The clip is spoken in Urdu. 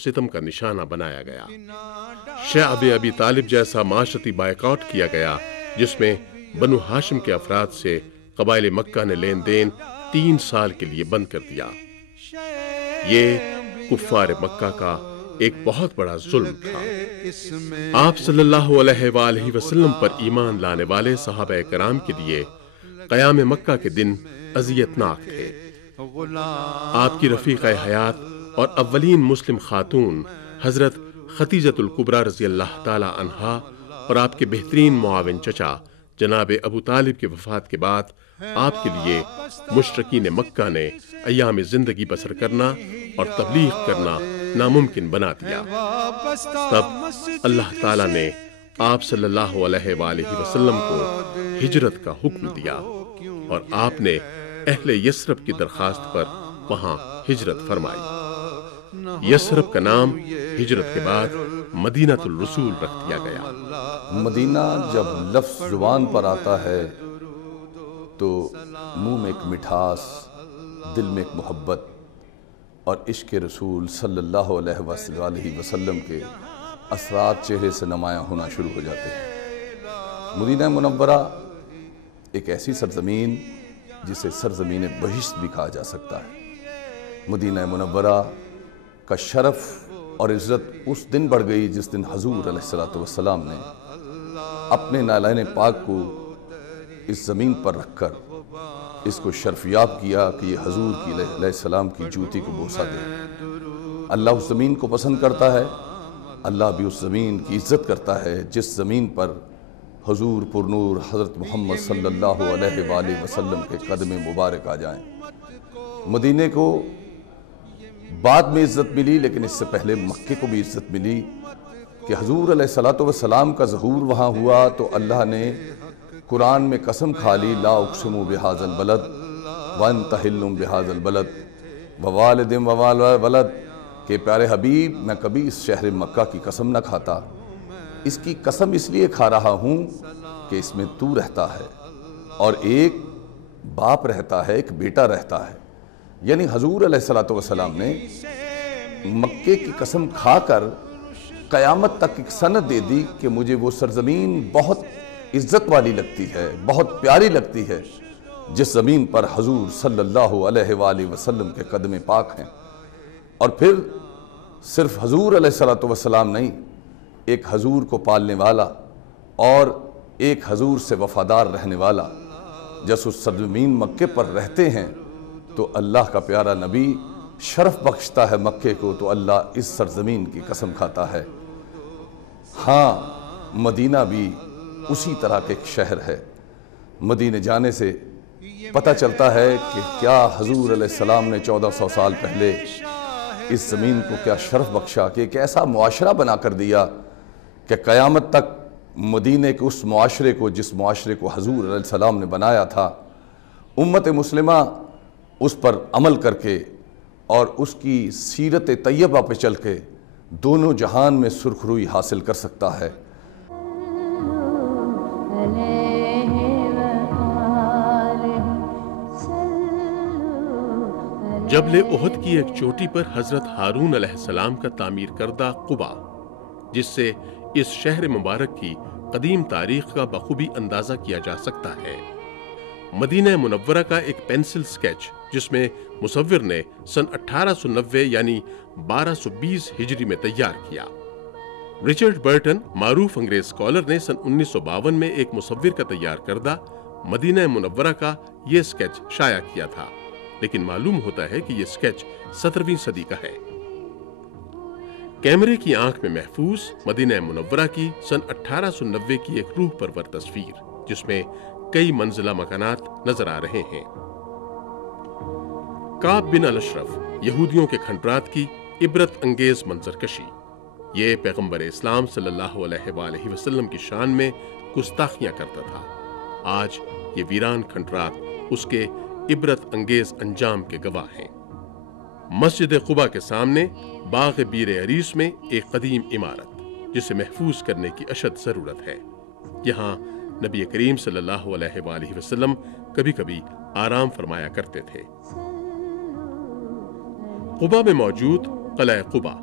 ستم کا نشانہ بنایا گیا۔ شعب ابی طالب جیسا معاشرتی بائیکاٹ کیا گیا جس میں بنو ہاشم کے افراد سے قبائل مکہ نے لین دین 3 سال کے لیے بند کر دیا۔ یہ کفار مکہ کا ایک بہت بڑا ظلم تھا۔ آپ صلی اللہ علیہ وآلہ وسلم پر ایمان لانے والے صحابہ کرام کے لیے قیام مکہ کے دن اذیتناک تھے۔ آپ کی رفیقہ حیات اور اولین مسلم خاتون حضرت ختیجۃ الکبریٰ رضی اللہ تعالی عنہا اور آپ کے بہترین معاون چچا جناب ابو طالب کی وفات کے بعد آپ کے لیے مشرکین مکہ نے ایام زندگی بسر کرنا اور تبلیغ کرنا ناممکن بنا دیا۔ تب اللہ تعالیٰ نے آپ صلی اللہ علیہ وآلہ وسلم کو ہجرت کا حکم دیا اور آپ نے اہل یثرب کی درخواست پر وہاں ہجرت فرمائی۔ یثرب کا نام ہجرت کے بعد مدینہ الرسول رکھ دیا گیا۔ مدینہ جب لفظ زبان پر آتا ہے تو منہ میں ایک مٹھاس، دل میں ایک محبت اور عشق رسول صلی اللہ علیہ وآلہ وسلم کے اثرات چہرے سے نمایاں ہونا شروع ہو جاتے ہیں۔ مدینہ منورہ ایک ایسی سرزمین جسے سرزمین بہشت بھی کہا جا سکتا ہے۔ مدینہ منورہ کا شرف اور عزت اس دن بڑھ گئی جس دن حضور علیہ السلام نے اپنے نالین پاک کو اس زمین پر رکھ کر اس کو شرفیاب کیا کہ یہ حضور کی علیہ السلام کی جوتی کو بوسہ دے۔ اللہ اس زمین کو پسند کرتا ہے، اللہ بھی اس زمین کی عزت کرتا ہے جس زمین پر حضور پر نور حضرت محمد صلی اللہ علیہ وآلہ وسلم کے قدم مبارک آ جائیں۔ مدینے کو بعد میں عزت ملی، لیکن اس سے پہلے مکے کو بھی عزت ملی کہ حضور علیہ السلام کا ظہور وہاں ہوا تو اللہ نے قرآن میں قسم کھا لی، لا اقسم بہذا البلد وانت حل بہذا البلد ووالد وما ولد، کہ پیارے حبیب میں کبھی اس شہر مکہ کی قسم نہ کھاتا، اس کی قسم اس لیے کھا رہا ہوں کہ اس میں تو رہتا ہے اور ایک باپ رہتا ہے، ایک بیٹا رہتا ہے۔ یعنی حضور علیہ السلام نے مکے کی قسم کھا کر قیامت تک ایک سند دے دی کہ مجھے وہ سرزمین بہت عزت والی لگتی ہے، بہت پیاری لگتی ہے جس زمین پر حضور صلی اللہ علیہ وآلہ وسلم کے قدم پاک ہیں۔ اور پھر صرف حضور علیہ السلام نہیں، ایک حضور کو پالنے والا اور ایک حضور سے وفادار رہنے والا جس اس سرزمین مکے پر رہتے ہیں تو اللہ کا پیارا نبی شرف بخشتا ہے مکے کو، تو اللہ اس سرزمین کی قسم کھاتا ہے۔ ہاں، مدینہ بھی اسی طرح کے ایک شہر ہے۔ مدینہ جانے سے پتہ چلتا ہے کہ کیا حضور علیہ السلام نے 1400 سال پہلے اس زمین کو کیا شرف بخشا کہ ایک ایسا معاشرہ بنا کر دیا کہ قیامت تک مدینہ کے اس معاشرے کو، جس معاشرے کو حضور علیہ السلام نے بنایا تھا، امت مسلمہ اس پر عمل کر کے اور اس کی سیرت طیبہ پہ چل کے دونوں جہان میں سرخروئی حاصل کر سکتا ہے۔ جبل احد کی ایک چوٹی پر حضرت ہارون علیہ السلام کا تعمیر کردہ قبا، جس سے اس شہر مبارک کی قدیم تاریخ کا بخوبی اندازہ کیا جا سکتا ہے۔ مدینہ منورہ کا ایک پینسل سکیچ جس میں مصور نے سن 1890 یعنی 1220 ہجری میں تیار کیا۔ رچرڈ برٹن، معروف انگریز اسکالر، نے سن 1952 میں ایک مصور کا تیار کردہ مدینہ منورہ کا یہ سکیچ شائع کیا تھا، لیکن معلوم ہوتا ہے کہ یہ سکیچ 17ویں صدی کا ہے۔ کیمرے کی آنکھ میں محفوظ مدینہ منورہ کی سن 1890 کی ایک روح پرور تصویر، جس میں کئی منزلہ مکانات نظر آ رہے ہیں۔ کعب بن الاشرف، یہودیوں کے کھنڈرات کی عبرت انگیز منظر کشی۔ یہ پیغمبر اسلام صلی اللہ علیہ وآلہ وسلم کی شان میں گستاخیاں کرتا تھا۔ آج یہ ویران کھنڈرات اس کے عبرت انگیز انجام کے گواہ ہیں۔ مسجد قباء کے سامنے باغ بیر عریس میں ایک قدیم عمارت جسے محفوظ کرنے کی اشد ضرورت ہے۔ یہاں نبی کریم صلی اللہ علیہ وآلہ وسلم کبھی کبھی آرام فرمایا کرتے تھے۔ قباء میں موجود قلعہ قباء